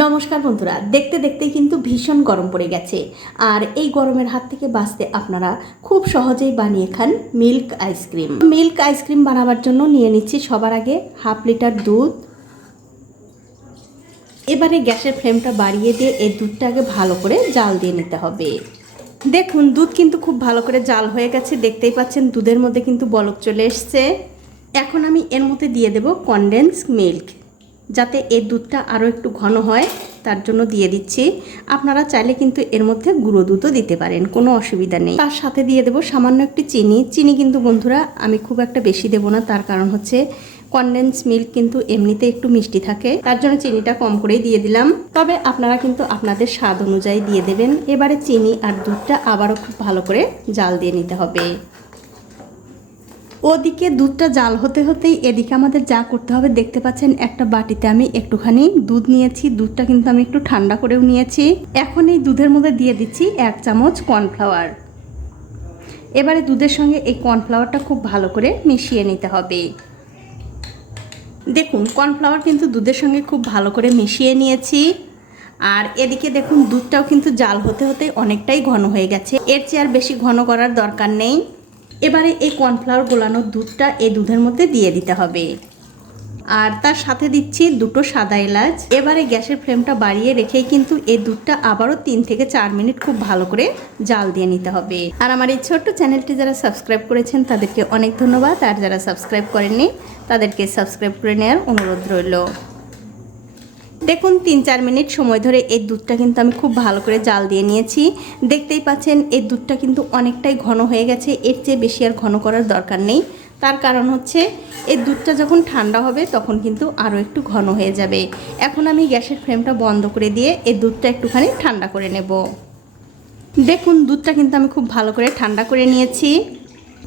নমস্কার বন্ধুরা, দেখতে দেখতেই কিন্তু ভীষণ গরম পড়ে গেছে। আর এই গরমের হাত থেকে বাঁচতে আপনারা খুব সহজেই বানিয়ে খান milk ice cream milk ice cream বানাবার জন্য নিয়ে নিচ্ছি সবার আগে হাফ লিটার দুধ। এবারে গ্যাসের ফ্লেমটা বাড়িয়ে দিয়ে এই দুধটা আগে ভালো করে জাল দিয়ে নিতে হবে। দেখুন, দুধ কিন্তু খুব ভালো করে জাল হয়ে গেছে, দেখতেই পাচ্ছেন দুধের মধ্যে কিন্তু বলক চলে এসছে। এখন আমি এর মধ্যে দিয়ে দেব কনডেন্স মিল্ক যাতে এর দুধটা আরও একটু ঘন হয়, তার জন্য দিয়ে দিচ্ছি। আপনারা চাইলে কিন্তু এর মধ্যে গুঁড়ো দুধও দিতে পারেন, কোনো অসুবিধা নেই। তার সাথে দিয়ে দেবো সামান্য একটি চিনি। চিনি কিন্তু বন্ধুরা, আমি খুব একটা বেশি দেবো না, তার কারণ হচ্ছে কনডেন্স মিল্ক কিন্তু এমনিতে একটু মিষ্টি থাকে। তার জন্য চিনিটা কম করেই দিয়ে দিলাম। তবে আপনারা কিন্তু আপনাদের স্বাদ অনুযায়ী দিয়ে দেবেন। এবারে চিনি আর দুধটা আবারও খুব ভালো করে জাল দিয়ে নিতে হবে। ওদিকে দুধটা জাল হতে হতেই এদিকে আমাদের যা করতে হবে, দেখতে পাচ্ছেন একটা বাটিতে আমি একটুখানি দুধ নিয়েছি। দুধটা কিন্তু আমি একটু ঠান্ডা করেও নিয়েছি। এখন এই দুধের মধ্যে দিয়ে দিচ্ছি এক চামচ কর্নফ্লাওয়ার। এবারে দুধের সঙ্গে এই কর্নফ্লাওয়ারটা খুব ভালো করে মিশিয়ে নিতে হবে। দেখুন, কর্নফ্লাওয়ার কিন্তু দুধের সঙ্গে খুব ভালো করে মিশিয়ে নিয়েছি। আর এদিকে দেখুন, দুধটাও কিন্তু জাল হতে হতে অনেকটাই ঘন হয়ে গেছে। এর চেয়ে আর বেশি ঘন করার দরকার নেই। এবারে এই কর্নফ্লাওয়ার গোলানোর দুধটা এই দুধের মধ্যে দিয়ে দিতে হবে। আর তার সাথে দিচ্ছি দুটো সাদা এলাচ। এবারে গ্যাসের ফ্লেমটা বাড়িয়ে রেখেই কিন্তু এই দুধটা আবারও তিন থেকে চার মিনিট খুব ভালো করে জাল দিয়ে নিতে হবে। আর আমার এই ছোট্ট চ্যানেলটি যারা সাবস্ক্রাইব করেছেন, তাদেরকে অনেক ধন্যবাদ। আর যারা সাবস্ক্রাইব করেননি, তাদেরকে সাবস্ক্রাইব করে নেওয়ার অনুরোধ রইল। দেখুন, তিন চার মিনিট সময় ধরে এই দুধটা কিন্তু আমি খুব ভালো করে জাল দিয়ে নিয়েছি। দেখতেই পাচ্ছেন, এই দুধটা কিন্তু অনেকটাই ঘন হয়ে গেছে, এর চেয়ে বেশি আর ঘন করার দরকার নেই। তার কারণ হচ্ছে, এই দুধটা যখন ঠান্ডা হবে, তখন কিন্তু আরও একটু ঘন হয়ে যাবে। এখন আমি গ্যাসের ফ্লেমটা বন্ধ করে দিয়ে এই দুধটা একটুখানি ঠান্ডা করে নেব। দেখুন, দুধটা কিন্তু আমি খুব ভালো করে ঠান্ডা করে নিয়েছি।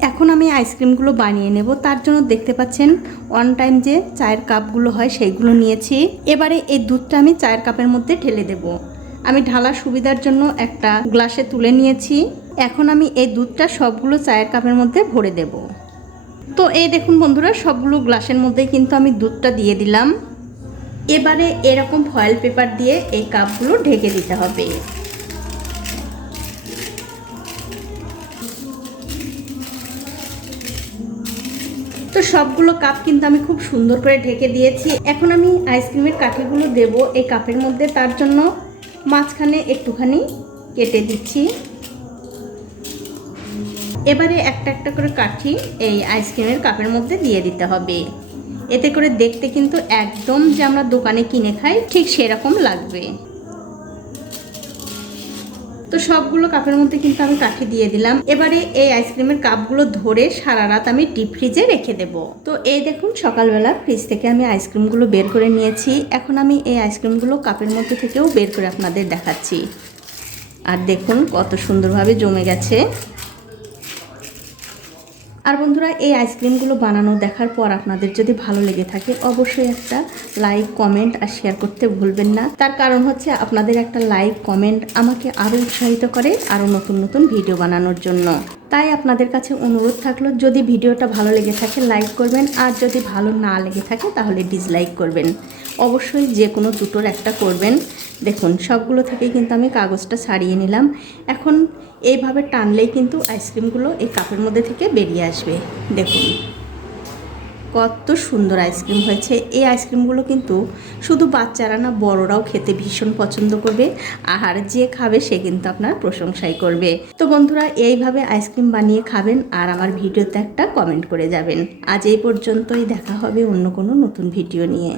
এখন আমি আইসক্রিমগুলো বানিয়ে নেব। তার জন্য দেখতে পাচ্ছেন ওয়ান টাইম যে চায়ের কাপগুলো হয় সেইগুলো নিয়েছি। এবারে এই দুধটা আমি চায়ের কাপের মধ্যে ঢেলে দেব। আমি ঢালার সুবিধার জন্য একটা গ্লাসে তুলে নিয়েছি। এখন আমি এই দুধটা সবগুলো চায়ের কাপের মধ্যে ভরে দেব। তো এই দেখুন বন্ধুরা, সবগুলো গ্লাসের মধ্যে কিন্তু আমি দুধটা দিয়ে দিলাম। এবারে এরকম ফয়েল পেপার দিয়ে এই কাপগুলো ঢেকে দিতে হবে। তো সবগুলো কাপ কিন্তু আমি খুব সুন্দর করে ঢেকে দিয়েছি। এখন আমি আইসক্রিমের কাঠিগুলো দেব এই কাপের মধ্যে। তার জন্য মাঝখানে একটুখানি কেটে দিচ্ছি। এবারে একটা একটা করে কাঠি এই আইসক্রিমের কাপের মধ্যে দিয়ে দিতে হবে। এতে করে দেখতে কিন্তু একদম যে আমরা দোকানে কিনে খাই, ঠিক সেরকম লাগবে। তো সবগুলো কাপের মধ্যে কিন্তু আমি কাঠি দিয়ে দিলাম। এবারে এই আইসক্রিমের কাপগুলো ধরে সারা রাত আমি ডিপ ফ্রিজে রেখে দেব। তো এই দেখুন, সকালবেলা ফ্রিজ থেকে আমি আইসক্রিমগুলো বের করে নিয়েছি। এখন আমি এই আইসক্রিমগুলো কাপের মধ্যে থেকেও বের করে আপনাদের দেখাচ্ছি। আর দেখুন, কত সুন্দরভাবে জমে গেছে। আর বন্ধুরা, এই আইসক্রিমগুলো বানানো দেখার পর আপনাদের যদি ভালো লেগে থাকে, অবশ্যই একটা লাইক, কমেন্ট আর শেয়ার করতে ভুলবেন না। তার কারণ হচ্ছে আপনাদের একটা লাইক, কমেন্ট আমাকে আরও উৎসাহিত করে আরও নতুন নতুন ভিডিও বানানোর জন্য। তাই আপনাদের কাছে অনুরোধ থাকল, যদি ভিডিওটা ভালো লেগে থাকে লাইক করবেন, আর যদি ভালো না লেগে থাকে, তাহলে ডিসলাইক করবেন। অবশ্যই যে কোনো দুটোর একটা করবেন। দেখুন, সবগুলো থেকে কিন্তু আমি কাগজটা ছাড়িয়ে নিলাম। এখন এইভাবে টানলেই কিন্তু আইসক্রিমগুলো এই কাপের মধ্যে থেকে বেরিয়ে আসবে। দেখুন। কত সুন্দর আইসক্রিম হয়েছে। এই আইসক্রিমগুলো কিন্তু শুধু বাচ্চারা না, বড়রাও খেতে ভীষণ পছন্দ করবে। আর যে খাবে সে কিন্তু আপনার প্রশংসাই করবে। তো বন্ধুরা, এইভাবে আইসক্রিম বানিয়ে খাবেন আর আমার ভিডিওতে একটা কমেন্ট করে যাবেন। আজ এই পর্যন্তই, দেখা হবে অন্য কোনো নতুন ভিডিও নিয়ে।